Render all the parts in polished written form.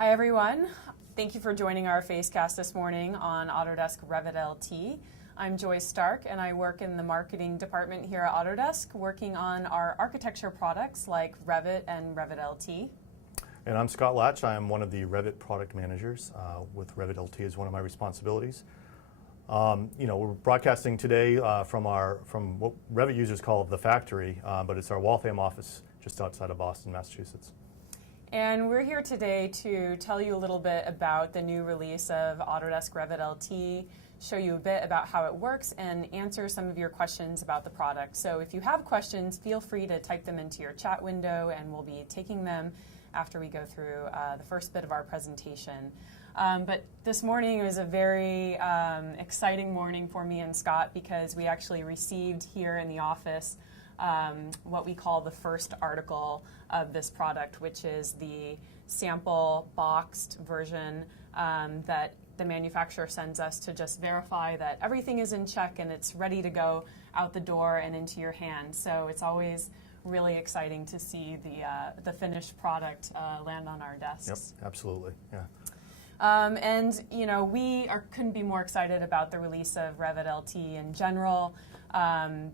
Hi everyone. Thank you for joining our Facecast this morning on Autodesk Revit LT. I'm Joy Stark and I work in the marketing department here at Autodesk, working on our architecture products like Revit and Revit LT. And I'm Scott Latch. I am one of the Revit product managers with Revit LT as one of my responsibilities. We're broadcasting today from what Revit users call the factory, but it's our Waltham office just outside of Boston, Massachusetts. And we're here today to tell you a little bit about the new release of Autodesk Revit LT, show you a bit about how it works, and answer some of your questions about the product. So if you have questions, feel free to type them into your chat window, and we'll be taking them after we go through the first bit of our presentation. But this morning was a very exciting morning for me and Scott because we actually received here in the office what we call the first article of this product, which is the sample boxed version that the manufacturer sends us to just verify that everything is in check and it's ready to go out the door and into your hand. So it's always really exciting to see the finished product land on our desks. Yep, absolutely, yeah. We couldn't be more excited about the release of Revit LT in general.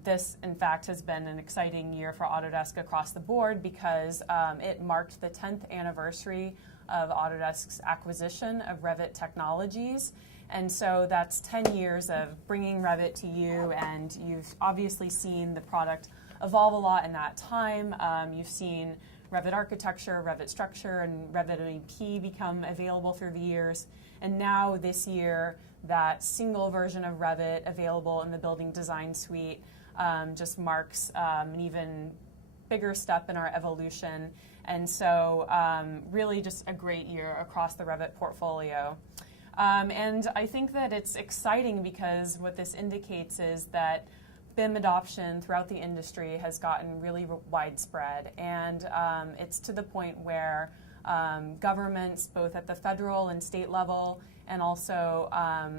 This, in fact, has been an exciting year for Autodesk across the board because it marked the 10th anniversary of Autodesk's acquisition of Revit Technologies. And so that's 10 years of bringing Revit to you, and you've obviously seen the product evolve a lot in that time. You've seen Revit Architecture, Revit Structure, and Revit MEP become available through the years. And now this year, that single version of Revit available in the Building Design Suite just marks an even bigger step in our evolution. And so really just a great year across the Revit portfolio. And I think that it's exciting because what this indicates is that BIM adoption throughout the industry has gotten really widespread, and it's to the point where governments, both at the federal and state level, and also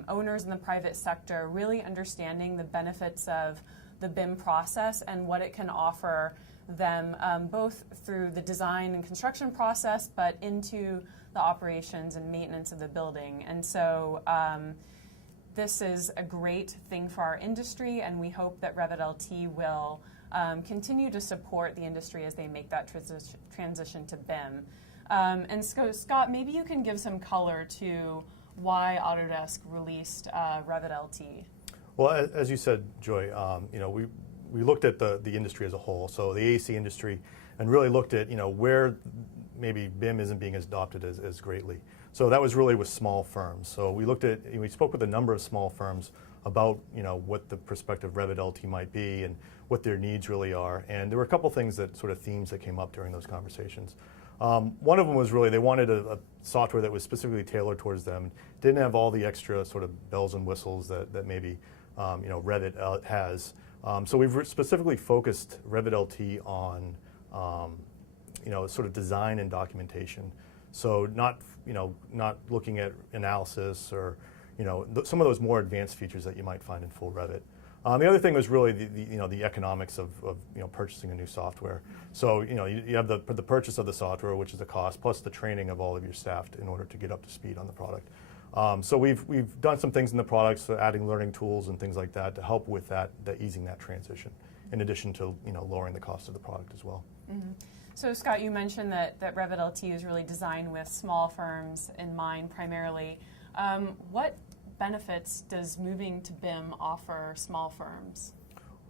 owners in the private sector, really understanding the benefits of the BIM process and what it can offer them, both through the design and construction process, but into the operations and maintenance of the building. And so this is a great thing for our industry, and we hope that Revit LT will continue to support the industry as they make that transition to BIM. And so, Scott, maybe you can give some color to why Autodesk released Revit LT. Well, as you said, Joy, we looked at the industry as a whole, so the AEC industry, and really looked at where maybe BIM isn't being adopted as greatly. So that was really with small firms. So we spoke with a number of small firms about what the prospective Revit LT might be and what their needs really are. And there were a couple things themes that came up during those conversations. One of them was really they wanted a software that was specifically tailored towards them, didn't have all the extra sort of bells and whistles that maybe Revit has. So we've specifically focused Revit LT on sort of design and documentation. So not looking at analysis or some of those more advanced features that you might find in full Revit. The other thing was really the economics of purchasing a new software. So you have the purchase of the software, which is a cost, plus the training of all of your staff in order to get up to speed on the product. So we've done some things in the products, so adding learning tools and things like that to help with easing that transition, in addition to lowering the cost of the product as well. Mm-hmm. So Scott, you mentioned that Revit LT is really designed with small firms in mind primarily. What benefits does moving to BIM offer small firms?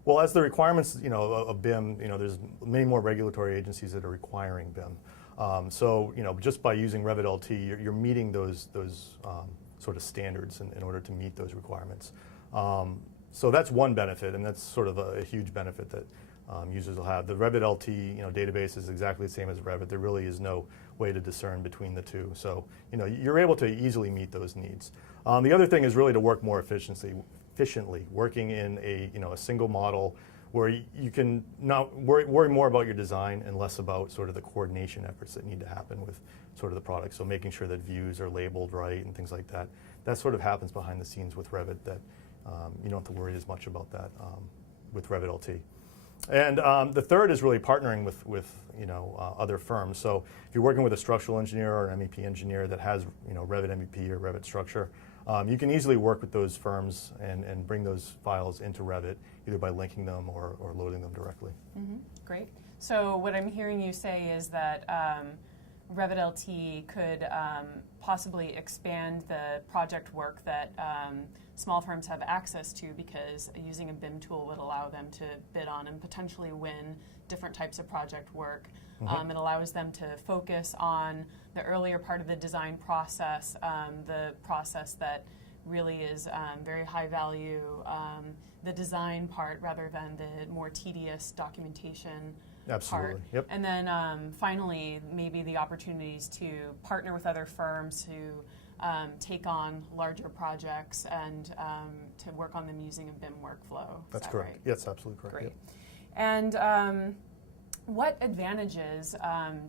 Well, as the requirements of BIM, there's many more regulatory agencies that are requiring BIM. So just by using Revit LT, you're meeting those sort of standards in order to meet those requirements. So that's one benefit, and that's sort of a huge benefit that users will have. The Revit LT database is exactly the same as Revit. There really is no way to discern between the two. So you're able to easily meet those needs. The other thing is really to work more efficiently, working in a single model where you can not worry more about your design and less about sort of the coordination efforts that need to happen with sort of the product. So making sure that views are labeled right and things like that. That sort of happens behind the scenes with Revit that you don't have to worry as much about that with Revit LT. And the third is really partnering with other firms. So if you're working with a structural engineer or an MEP engineer that has Revit MEP or Revit Structure, you can easily work with those firms and bring those files into Revit, either by linking them or loading them directly. Mm-hmm. Great. So what I'm hearing you say is that Revit LT could possibly expand the project work that small firms have access to, because using a BIM tool would allow them to bid on and potentially win different types of project work. It allows them to focus on the earlier part of the design process, the process that really is very high value, the design part rather than the more tedious documentation Absolutely. part. Yep. And then finally, maybe the opportunities to partner with other firms who take on larger projects and to work on them using a BIM workflow. That's that correct. Right? Yes, absolutely correct. Great. Yep. And what advantages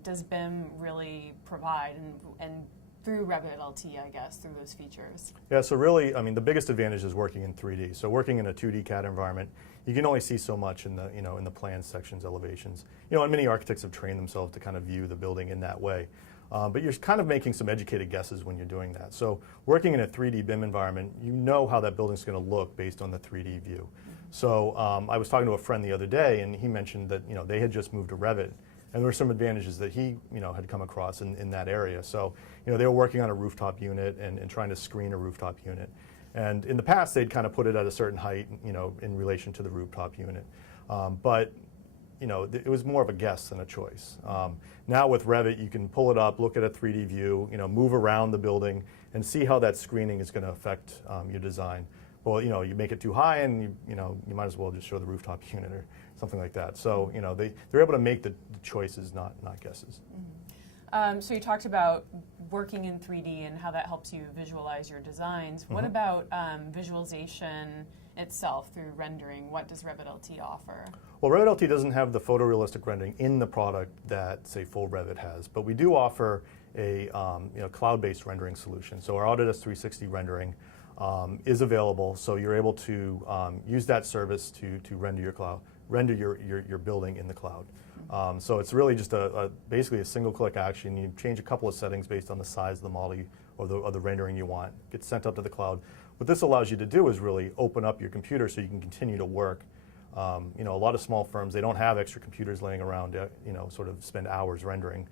does BIM really provide, and through Revit LT, I guess, through those features? Yeah, so really, I mean, the biggest advantage is working in 3D. So working in a 2D CAD environment, you can only see so much in the, in the plan sections, elevations. And many architects have trained themselves to kind of view the building in that way. But you're kind of making some educated guesses when you're doing that. So working in a 3D BIM environment, you know how that building's going to look based on the 3D view. So I was talking to a friend the other day, and he mentioned that they had just moved to Revit, and there were some advantages that he had come across in that area. So they were working on a rooftop unit and trying to screen a rooftop unit. And in the past, they'd kind of put it at a certain height, in relation to the rooftop unit. But it was more of a guess than a choice. Now with Revit, you can pull it up, look at a 3D view, move around the building, and see how that screening is going to affect your design. Well, you make it too high, and you might as well just show the rooftop unit or something like that. So they're able to make the choices, not guesses. Mm-hmm. So you talked about working in 3D and how that helps you visualize your designs. What about visualization itself through rendering? What does Revit LT offer? Well, Revit LT doesn't have the photorealistic rendering in the product that, say, full Revit has, but we do offer a cloud-based rendering solution. So our Autodesk 360 rendering is available, so you're able to use that service to render your building in the cloud. So it's really just basically a single-click action. You change a couple of settings based on the size of the model or the rendering you want. Gets sent up to the cloud. What this allows you to do is really open up your computer so you can continue to work. A lot of small firms, they don't have extra computers laying around to sort of spend hours rendering.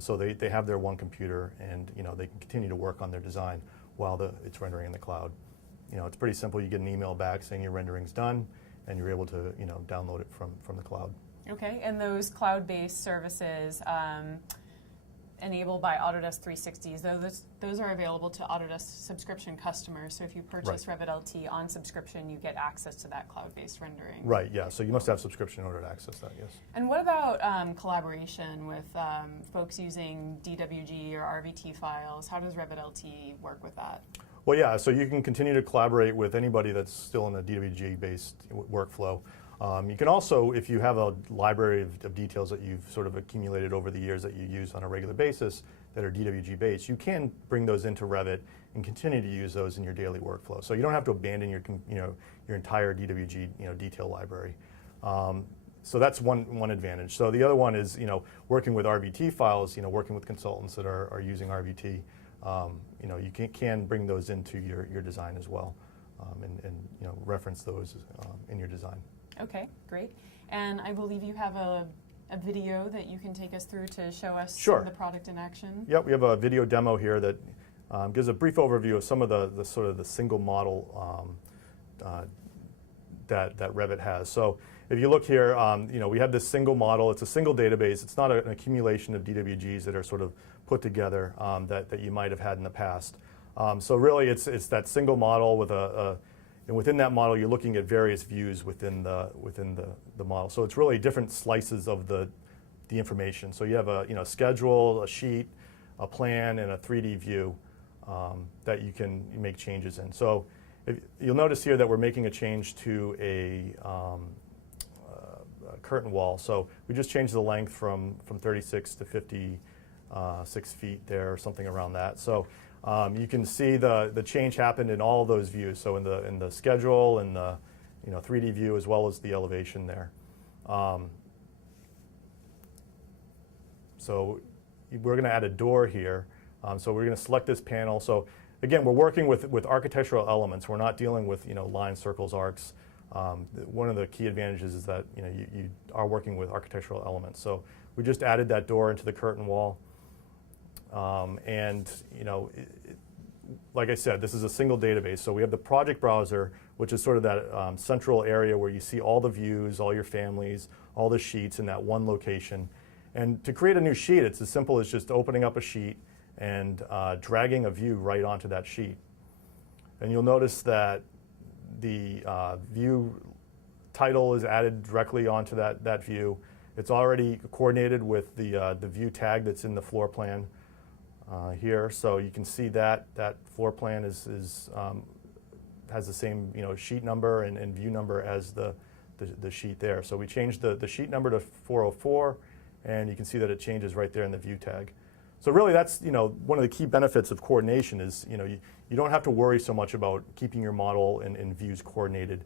So they have their one computer, and they can continue to work on their design while it's rendering in the cloud. It's pretty simple. You get an email back saying your rendering's done, and you're able to download it from the cloud. Okay, and those cloud-based services enabled by Autodesk 360s, those are available to Autodesk subscription customers. So if you purchase Revit LT on subscription, you get access to that cloud-based rendering. Right, yeah, so you must have subscription in order to access that, yes. And what about collaboration with folks using DWG or RVT files? How does Revit LT work with that? Well, yeah, so you can continue to collaborate with anybody that's still in a DWG-based workflow. You can also, if you have a library of details that you've sort of accumulated over the years that you use on a regular basis that are DWG-based, you can bring those into Revit and continue to use those in your daily workflow. So you don't have to abandon your entire DWG detail library. So that's one advantage. So the other one is working with RVT files, working with consultants that are using RVT. You can bring those into your design as well, and reference those in your design. Okay, great. And I believe you have a video that you can take us through to show us Sure. the product in action. Yep, we have a video demo here that gives a brief overview of some of the sort of the single model that Revit has. So if you look here, we have this single model. It's a single database. It's not an accumulation of DWGs that are sort of put together that you might have had in the past. So really, it's that single model with and within that model, you're looking at various views within the model. So it's really different slices of the information. So you have a schedule, a sheet, a plan, and a 3D view that you can make changes in. So you'll notice here that we're making a change to a curtain wall. So we just changed the length from 36 to 56 feet there, or something around that. So you can see the change happened in all those views. So in the schedule, and the 3D view, as well as the elevation there. So we're going to add a door here. So we're going to select this panel. So again, we're working with architectural elements. We're not dealing with lines, circles, arcs. One of the key advantages is that you are working with architectural elements. So we just added that door into the curtain wall. And like I said, this is a single database. So we have the project browser, which is sort of that central area where you see all the views, all your families, all the sheets in that one location. And to create a new sheet, it's as simple as just opening up a sheet and dragging a view right onto that sheet. And you'll notice that the view title is added directly onto that view. It's already coordinated with the view tag that's in the floor plan here. So you can see that floor plan has the same sheet number and view number as the sheet there. So we changed the sheet number to 404. And you can see that it changes right there in the view tag. So really that's one of the key benefits of coordination is you don't have to worry so much about keeping your model and views coordinated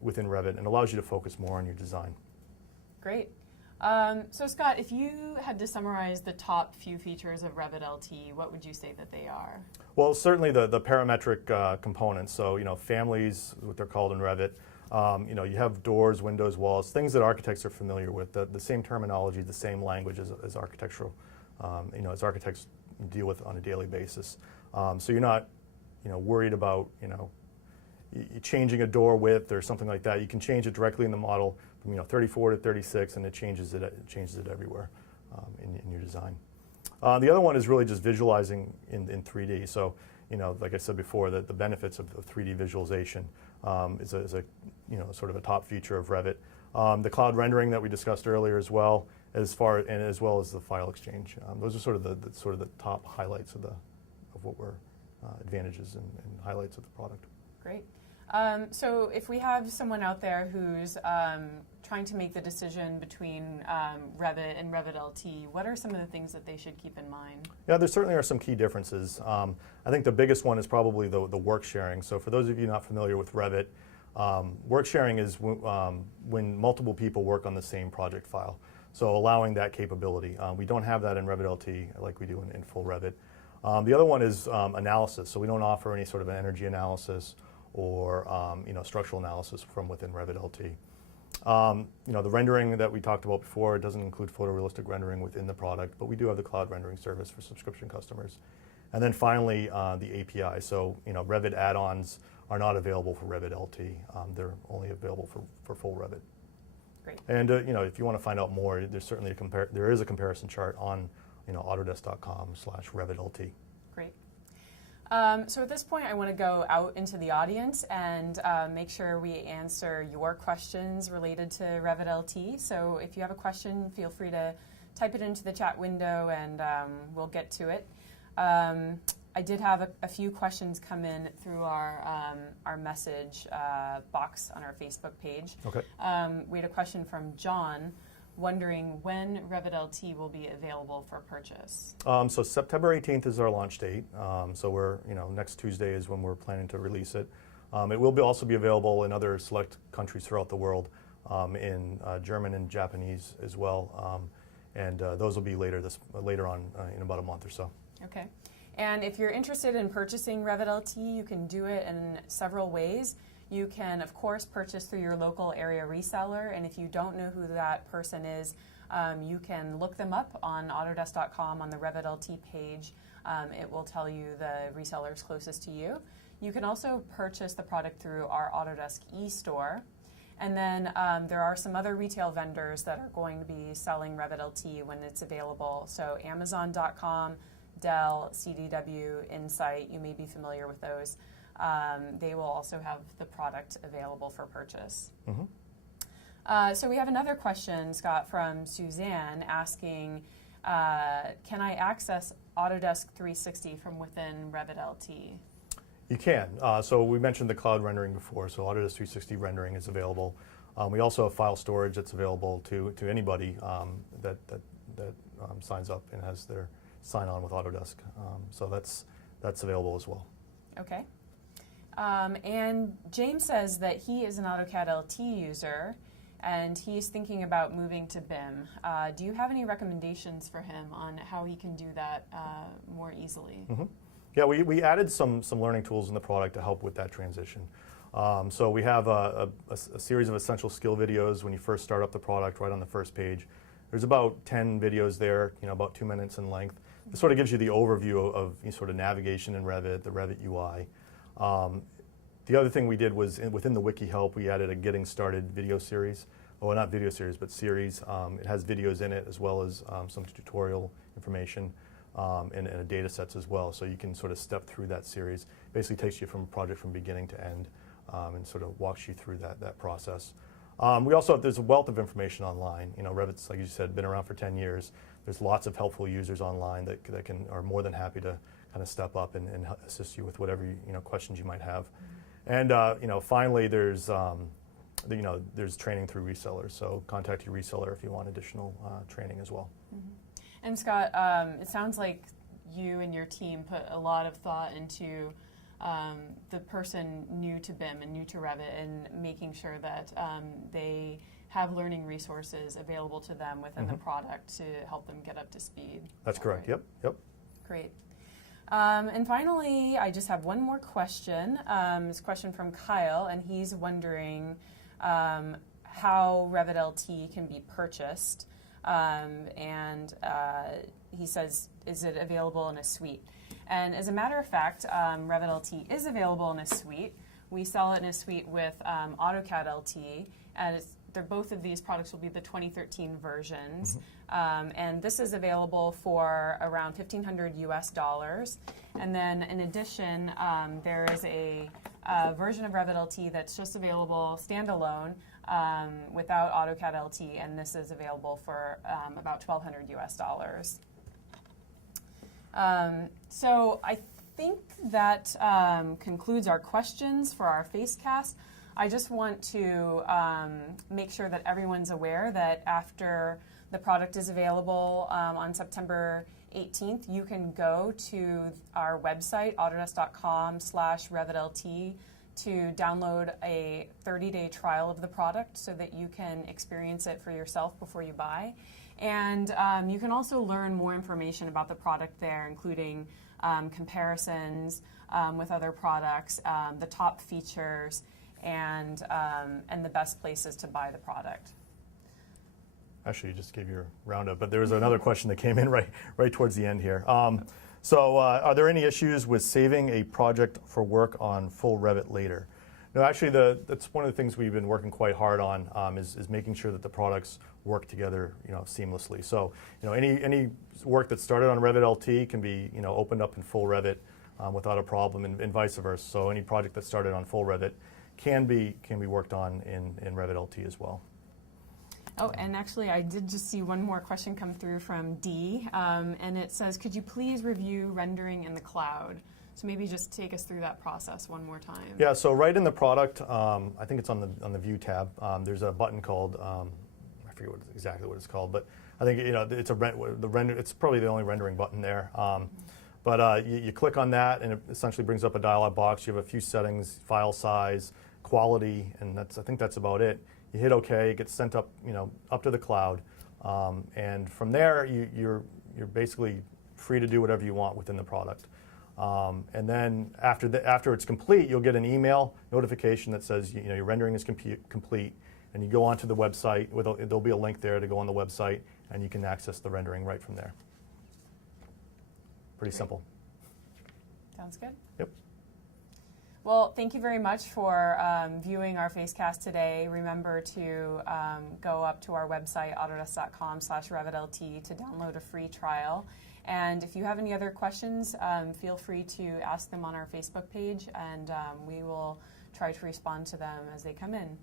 within Revit, and allows you to focus more on your design. Great. So Scott, if you had to summarize the top few features of Revit LT, what would you say that they are? Well, certainly the parametric components. So families, what they're called in Revit. You have doors, windows, walls, things that architects are familiar with, the same terminology, the same language as architectural, as architects deal with on a daily basis. So you're not, worried about, changing a door width or something like that. You can change it directly in the model from 34 to 36, and it changes it everywhere in your design. The other one is really just visualizing in 3D. So like I said before, the benefits of 3D visualization is a sort of a top feature of Revit. The cloud rendering that we discussed earlier as well, as well as the file exchange. Those are sort of the top highlights of what were advantages and highlights of the product. Great. So if we have someone out there who's trying to make the decision between Revit and Revit LT, what are some of the things that they should keep in mind? Yeah, there certainly are some key differences. I think the biggest one is probably the work sharing. So for those of you not familiar with Revit, work sharing is when multiple people work on the same project file. So allowing that capability. We don't have that in Revit LT like we do in full Revit. The other one is analysis. So we don't offer any sort of energy analysis or structural analysis from within Revit LT. The rendering that we talked about before, it doesn't include photorealistic rendering within the product, but we do have the cloud rendering service for subscription customers. And then finally, the API. So Revit add-ons are not available for Revit LT. They're only available for full Revit. Great. And if you want to find out more, there's certainly there is a comparison chart on autodesk.com/Revit LT. Great. So at this point, I want to go out into the audience and make sure we answer your questions related to Revit LT. So if you have a question, feel free to type it into the chat window and we'll get to it. I did have a few questions come in through our message box on our Facebook page. Okay. We had a question from John wondering when Revit LT will be available for purchase. So September 18th is our launch date. So we're, next Tuesday is when we're planning to release it. It will also be available in other select countries throughout the world, in German and Japanese as well. And those will be later on in about a month or so. Okay. And if you're interested in purchasing Revit LT, you can do it in several ways. You can, of course, purchase through your local area reseller, and if you don't know who that person is, you can look them up on Autodesk.com on the Revit LT page. It will tell you the resellers closest to you. You can also purchase the product through our Autodesk eStore. And then there are some other retail vendors that are going to be selling Revit LT when it's available. So Amazon.com, Dell, CDW, Insight, you may be familiar with those. They will also have the product available for purchase. Mm-hmm. So we have another question, Scott, from Suzanne asking, can I access Autodesk 360 from within Revit LT? You can. So we mentioned the cloud rendering before, so Autodesk 360 rendering is available. We also have file storage that's available to anybody that signs up and has their sign-on with Autodesk. So that's available as well. Okay. And James says that he is an AutoCAD LT user, and he's thinking about moving to BIM. Do you have any recommendations for him on how he can do that more easily? Mm-hmm. Yeah, we added some learning tools in the product to help with that transition. So we have a series of essential skill videos when you first start up the product right on the first page. There's about 10 videos there, about 2 minutes in length. It sort of gives you the overview of sort of navigation in Revit, the Revit UI. The other thing we did was within the wiki help, we added a getting started video series. Well, not video series, but series. It has videos in it as well as some tutorial information and data sets as well. So you can sort of step through that series. Basically takes you from a project from beginning to end and sort of walks you through that process. We also there's a wealth of information online. Revit's, like you said, been around for 10 years. There's lots of helpful users online that are more than happy to kind of step up and assist you with whatever questions you might have. And finally, there's there's training through resellers. So contact your reseller if you want additional training as well. Mm-hmm. And Scott, it sounds like you and your team put a lot of thought into the person new to BIM and new to Revit and making sure that they have learning resources available to them within the product to help them get up to speed. That's correct. Right. Yep. Great. And finally, I just have one more question. It's a question from Kyle, and he's wondering how Revit LT can be purchased. And he says, is it available in a suite? And as a matter of fact, Revit LT is available in a suite. We sell it in a suite with AutoCAD LT, and both of these products will be the 2013 versions. And this is available for around $1,500 US. And then in addition, there is a version of Revit LT that's just available standalone without AutoCAD LT, and this is available for about $1,200 US. So I think that concludes our questions for our Facecast. I just want to make sure that everyone's aware that after the product is available on September 18th, you can go to our website, autodesk.com/RevitLT, to download a 30-day trial of the product so that you can experience it for yourself before you buy. And you can also learn more information about the product there, including comparisons with other products, the top features, and the best places to buy the product. Actually, you just gave your roundup, but there was another question that came in right towards the end here. So are there any issues with saving a project for work on full Revit later? No, actually, that's one of the things we've been working quite hard on is making sure that the products work together, seamlessly. So, any work that started on Revit LT can be, opened up in full Revit without a problem, and vice versa. So, any project that started on full Revit can be worked on in Revit LT as well. Oh, and actually, I did just see one more question come through from Dee, and it says, could you please review rendering in the cloud? So maybe just take us through that process one more time. Yeah, so right in the product, I think it's on the View tab. There's a button called, I forget exactly what it's called, but I think it's it's probably the only rendering button there. But you click on that, and it essentially brings up a dialog box. You have a few settings: file size, quality, and I think that's about it. You hit OK, it gets sent up, up to the cloud, and from there you're basically free to do whatever you want within the product. And then after it's complete, you'll get an email notification that says your rendering is complete, and you go onto the website. There'll be a link there to go on the website, and you can access the rendering right from there. Pretty simple. Sounds good. Yep. Well, thank you very much for viewing our Facecast today. Remember to go up to our website, autodesk.com/RevitLT, to download a free trial. And if you have any other questions, feel free to ask them on our Facebook page, and we will try to respond to them as they come in.